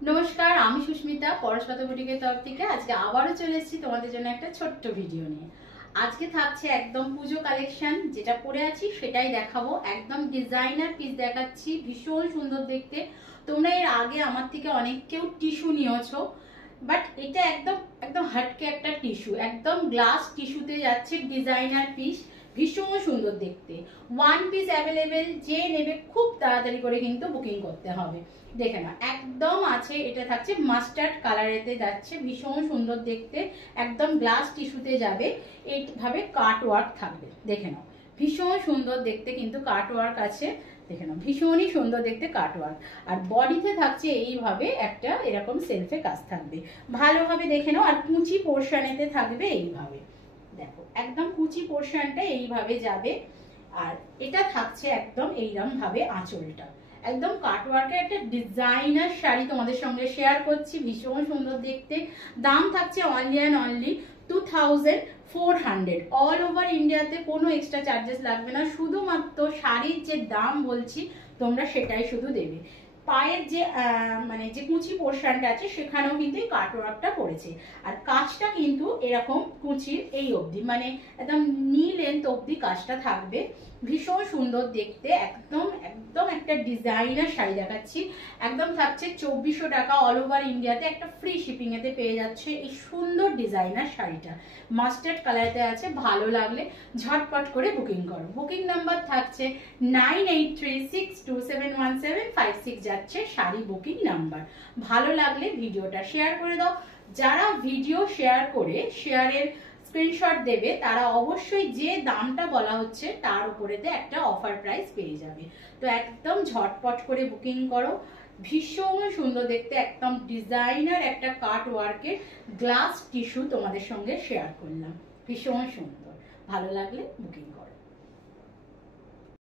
নমস্কার, আমি সুস্মিতা পরশপাতা বুটিকের তরফ থেকে আজকে আবারও চলে এসেছি তোমাদের জন্য একটা ছোট্ট ভিডিও নিয়ে। আজকে থাকছে একদম পুজো কালেকশন, যেটা পরে আছি সেটাই দেখাবো। একদম ডিজাইনার পিস দেখাচ্ছি, ভীষণ সুন্দর দেখতে। তোমরা এর আগে আমার থেকে অনেক কেউ টিস্যু নিয়েছো, বাট এটা একদম একদম হাটকে একটা টিস্যু, একদম গ্লাস টিস্যুতে যাচ্ছে ডিজাইনার পিস, ভীষণ সুন্দর দেখতে। ওয়ান পিস অ্যাভেলেবেল, যে নেবে খুব তাড়াতাড়ি করে কিন্তু বুকিং করতে হবে। দেখে না, একদম আছে, এটা থাকছে মাস্টার্ড কালারেতে যাচ্ছে, ভীষণ সুন্দর দেখতে, একদম গ্লাস টিস্যুতে যাবে। এইভাবে কাট ওয়ার্ক থাকবে, দেখে নাও ভীষণ সুন্দর দেখতে কিন্তু কাট ওয়ার্ক আছে। দেখে নাও ভীষণই সুন্দর দেখতে কাট ওয়ার্ক। আর বডিতে থাকছে এইভাবে একটা এরকম সেলফে কাজ থাকবে, ভালোভাবে দেখে নাও। আর কুচি পোর্শনেতে থাকবে এইভাবে, দেখো একদম কুচি পোর্শনটা এইভাবে যাবে। আর এটা থাকছে একদম এইরকম ভাবে আঁচলটা, একদম কাটওয়ার্কের একটা ডিজাইনার শাড়ি তোমাদের সঙ্গে শেয়ার করছি, ভীষণ সুন্দর দেখতে। দাম থাকছে only and only 2400। All over ইন্ডিয়াতে কোনো এক্সট্রা চার্জেস লাগবে না, শুধুমাত্র শাড়ির যে দাম বলছি তোমরা সেটাই শুধু দেবে। পায়ের যে মানে যে কুচি পোর্শনটা আছে সেখানেও কিন্তু এই কাটওয়ার্কটা পড়েছে। আর কাজটা কিন্তু এরকম কুচির এই অবধি, মানে একদম নি লেন্থ অবধি কাজটা থাকবে, ভীষণ সুন্দর দেখতে। একদম একদম একটা ডিজাইনার শাড়ি দেখাচ্ছি, একদম থাকছে 2400 টাকা। অল ওভার ইন্ডিয়াতে একটা ফ্রি শিপিং এতে পেয়ে যাচ্ছে এই সুন্দর ডিজাইনার শাড়িটা। মাস্টার্ড কালারতে আছে, ভালো লাগলে ঝটপট করে বুকিং করো। বুকিং নাম্বার থাকছে 9836271756 যাচ্ছে শাড়ি বুকিং নাম্বার। ভালো লাগলে ভিডিওটা শেয়ার করে দাও। যারা ভিডিও শেয়ার করে শেয়ারের স্ক্রিনশট দেবে তারা অবশ্যই যে দামটা বলা হচ্ছে তার উপরেতে একটা অফার প্রাইস পেয়ে যাবে। তো একদম ঝটপট করে বুকিং করো, ভীষণ সুন্দর দেখতে, একদম ডিজাইনার একটা কাট ওয়ার্কের গ্লাস টিস্যু তোমাদের সঙ্গে শেয়ার করলাম, ভীষণ সুন্দর। ভালো লাগলে বুকিং করো।